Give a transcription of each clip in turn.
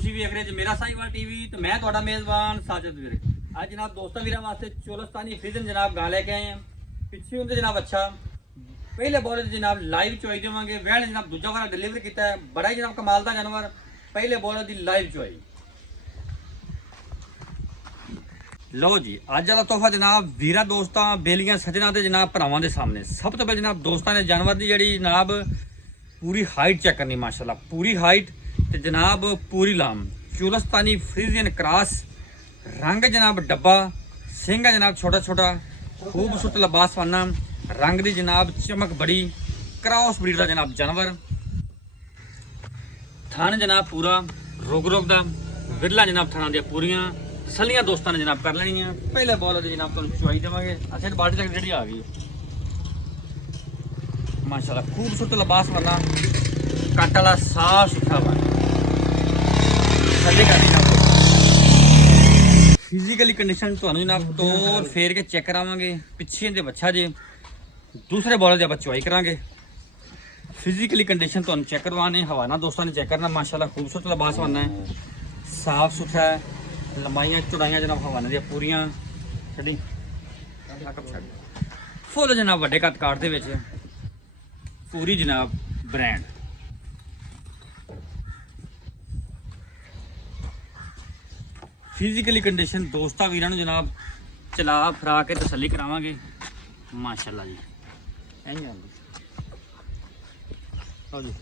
ਤੁਸੀਂ ਵੇਖ ਰਹੇ ਜੀ ਮੇਰਾ ਸਾਈਵਾਲ ਟੀਵੀ ਤੇ ਮੈਂ ਤੁਹਾਡਾ ਮੇਜ਼ਬਾਨ ਸਾਜਦ ਵੀਰ। ਅੱਜ ਜਨਾਬ ਦੋਸਤਾਂ ਵੀਰਾਂ ਵਾਸਤੇ ਚੋਲਸਤਾਨੀ ਫਰੀਜ਼ਨ ਜਨਾਬ ਗਾ ਲੈ ਕੇ ਆਏ ਆ। ਪਿੱਛੇ ਹੁੰਦੇ ਜਨਾਬ ਅੱਛਾ ਪਹਿਲੇ ਬੋਲ ਜਨਾਬ ਲਾਈਵ ਚੋਈ ਦੇਵਾਂਗੇ। ਵੈਣ ਜਨਾਬ ਦੂਜਾ ਵਾਰ डिलीवर ਕੀਤਾ ਹੈ, ਬੜਾ ਹੀ ਜਨਾਬ ਕਮਾਲ ਦਾ ਜਾਨਵਰ। ਪਹਿਲੇ ਬੋਲ ਦੀ ਲਾਈਵ ਚੋਈ। लो जी अज वाला तोहफा जनाब वीरा दोस्तों बेलियां सजना ते जनाब भरावां दे सामने। सब तो पहले जनाब दोस्तों ने जानवर की जी जनाब पूरी हाइट चेक करनी, माशाल्लाह पूरी हाइट ते जनाब पूरी लाम चोलस्तानी फ्रीजियन क्रॉस। रंग जनाब डब्बा, सिंह है जनाब छोटा छोटा, खूबसूरत लिबास वाना, रंग की जनाब चमक बड़ी, क्रॉस ब्रीड का जनाब जानवर। थान जनाब पूरा रोग रोग का विरला जनाब थाना दिया पूरियां सलियां दोस्तों ने जनाब कर लेनी। पहले बॉल जनाब तुम चुवाई देवे। अच्छा बाल्टी तक जी आ गई माशाल्लाह खूबसूरत लिबास वाला कट वाला साफ सुथरा वा। फिजिकली कंडीशन तो जनाब तोड़ फेर के चेक करावे। पिछे दे बच्चा जे दूसरे बॉल की आप चुवाई करा। फिजिकली कंडीशन तो चेक करवाने हवाना दोस्तों ने चेक करना। माशाल्लाह खूबसूरत लिबास वाना है, साफ सुथरा है, लंबाइयां चौड़ाइयां जनाब हवाने दियां पूरियां छड़ी फुल जनाब वड्डे कद काट दे विच पूरी जनाब ब्रांड। फिजिकली कंडीशन दोस्तां वीरां नूं जनाब चला फरा के तसल्ली करावांगे माशाल्लाह जी। इंज आंदी जी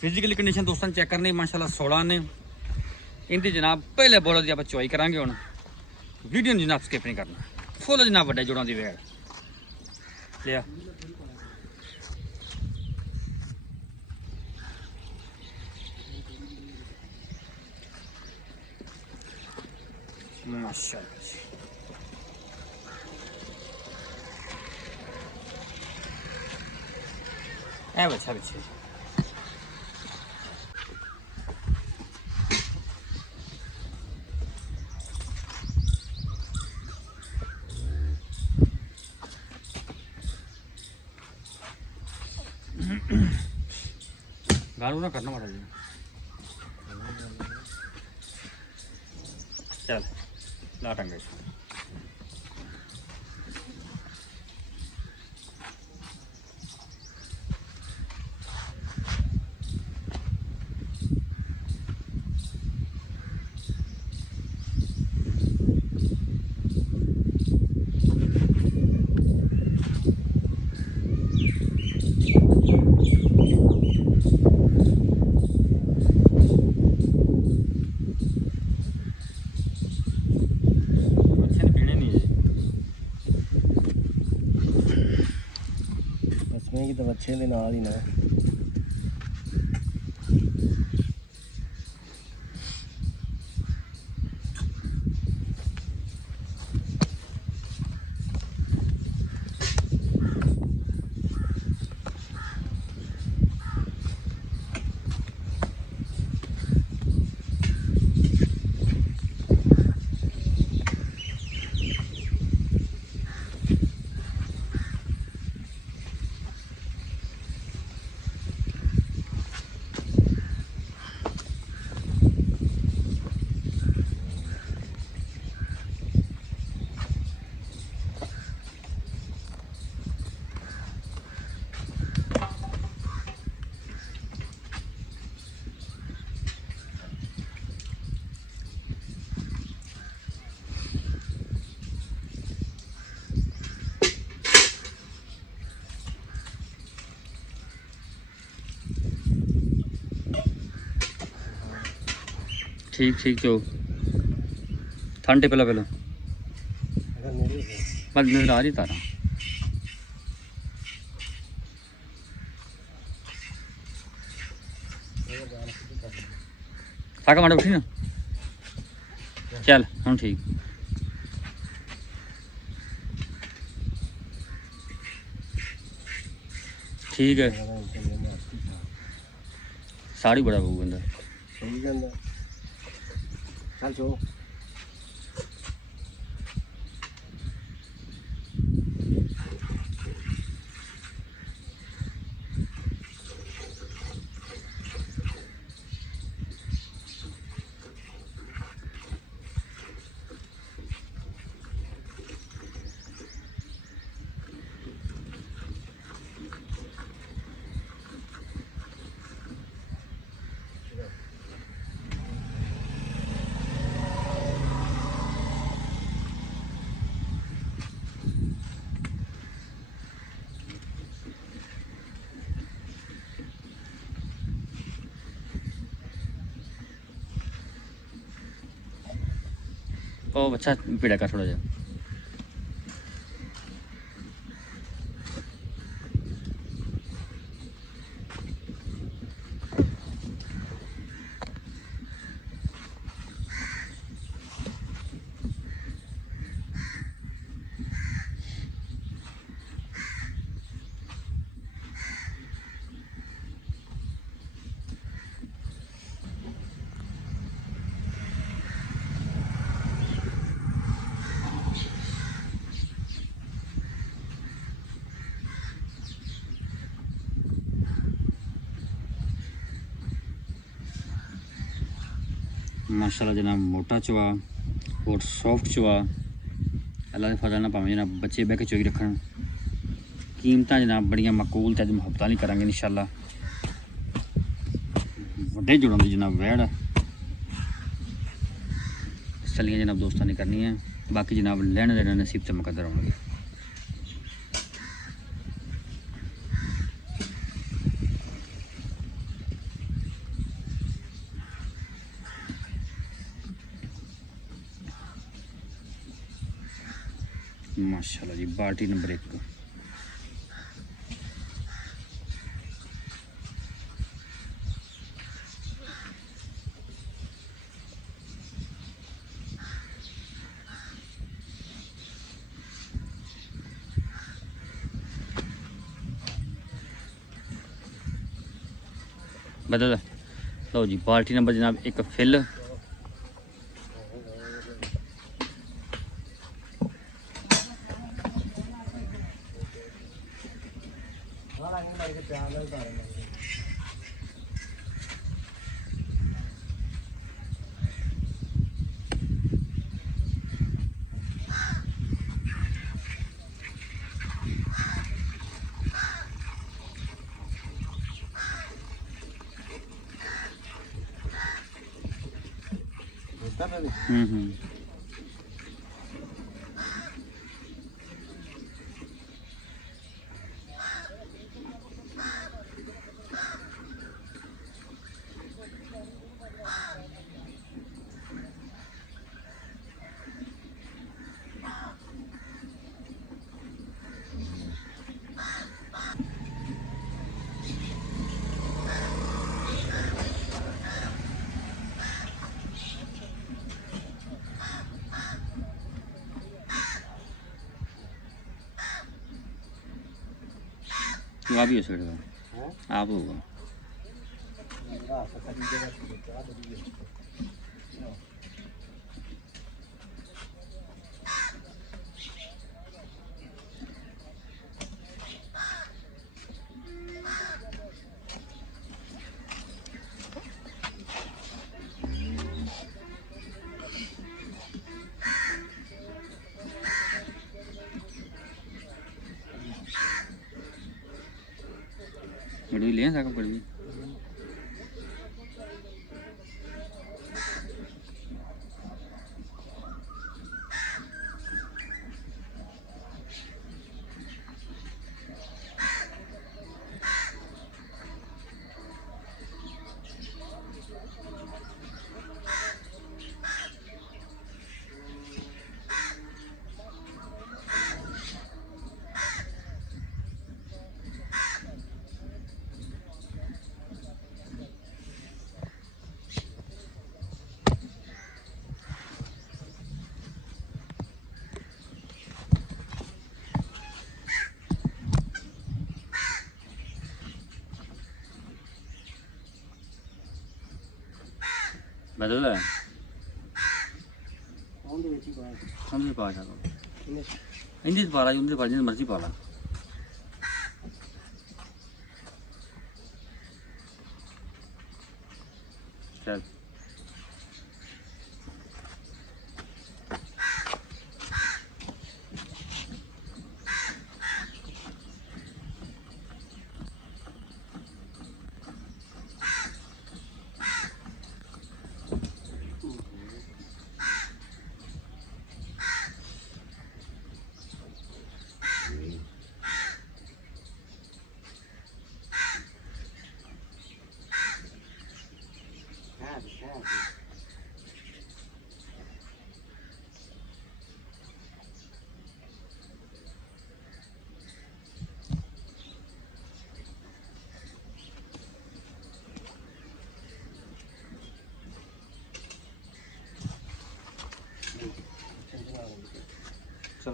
फिजिकली कंडीशन दोस्तों चेक करनी माशाल्लाह 16 ने। इनकी जनाब पहले बॉल की आप चुवाई करा। हम वीडियो जनाब स्किप नहीं करना। फुल जनाब वड्डे जोड़ों की वेड़ लिया। माशाल्लाह जी ए बच्चा पीछे गालू ना करना माड़ा जी। चल ला टंगे की तो अच्छे दे नाल ही ना ठीक ठीक। जो ठंडे पहला पहला बस नजर आ रही तारा थाका माड़ा उठी ना। चल हम ठीक ठीक है। साड़ी बड़ा बहु बंदा सही कहंदा चल चो ओ अच्छा पीड़ा कर थोड़ा जा। माशाल्लाह जनाब मोटा चवा और सॉफ्ट चवा अल्लाह के फजल ना पावे जनाब बच्चे बह के चोई रखन कीमत जनाब बड़ियां मकूल ते मुहब्बत नहीं करांगे इंशाल्लाह। वड्डे जुड़न दी जनाब वैड़ चलिए जनाब दोस्तों ने करनी है बाकी जनाब लैने देना नसीब ते मुकद्दर होंगे। माशाल्लाह जी बाल्टी नंबर 1 बदल लो जी बाल्टी नंबर जनाब 1 फिल तो आप ही हो सकता आप होगा गड़वी ले सकता गड़वी बदल है हम पा सकते इंदे पा ला उंदे पा जिंदे मर्जी पा ला चल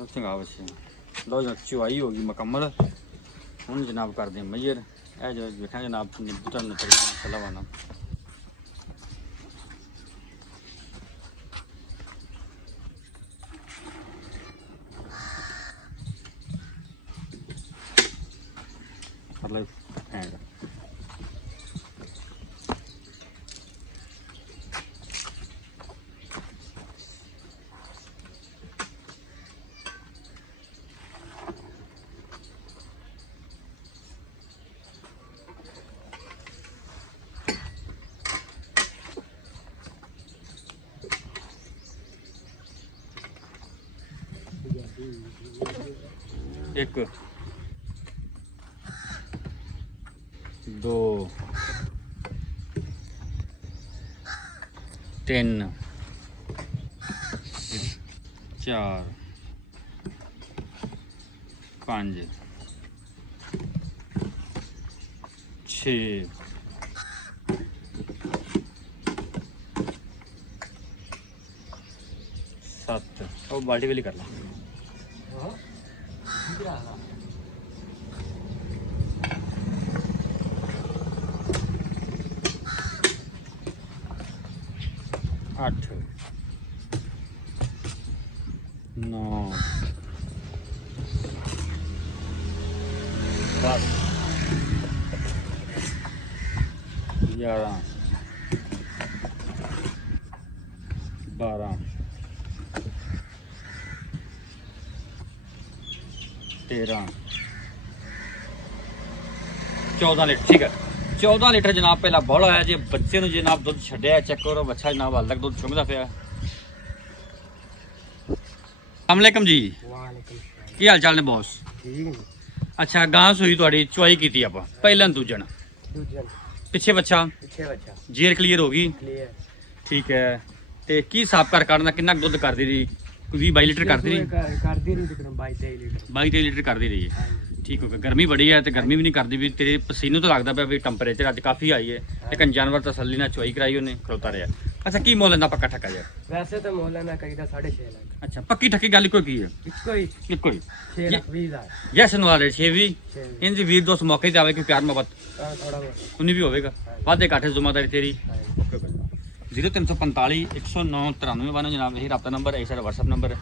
बहुत चंगा बच्चे। लो जनाब चुवाई होगी मुकम्मल। हूँ जनाब कर दें मेजर। यह जो देखा जनाब नींबू तो नतर मसाला वाना मतलब है। एक 2 3 4 5 6 7 और बाल्टी वाली कर ला। 8 9 10 11 12 13 14 लीटर ठीक है। 14 लीटर जनाब पहला बौला है जे बच्चे ने जनाब दुध छड्या चेक करो बच्चा जनाब हाल तक दुध चुंगदा पिया। अस्सलाम वालेकुम जी की हाल चाल ने बॉस? अच्छा गां सूई थोड़ी चुआई की आप पहला दूजन पिछे बच्चा जेर क्लीयर होगी ठीक है। ते की हिसाब कर काटना कितना दुध कर दी 20-22 लीटर कर दी 22-23 लीटर कर दी रही है ठीक हो गया। गर्मी बड़ी है तो गर्मी भी नहीं करती भी तेरे पसीनों तो लगता पाया भी टंपरेचर अज काफ़ी आई है लेकिन जानवर तसल्ली ना चुआई कराई उन्हें खड़ोता रहा। अच्छा की मोल लेना पक्का ठक्का यार? वैसे तो मोल लेना करीदा 6.5 लाख। अच्छा पक्की ठक्की गल कोई की है? इको ही 6 लाख 20 हज़ार यस नवा रहे 6 इंज वीर दोस्त मौके से आवे कि प्यार मोहब्बत थोड़ा बहुत उन्हें भी होगा वादे काठे जुम्मेदारी तेरी 0345 109 93 जनाब यही रब्ता नंबर है, यही सारा व्हाट्सअप नंबर है।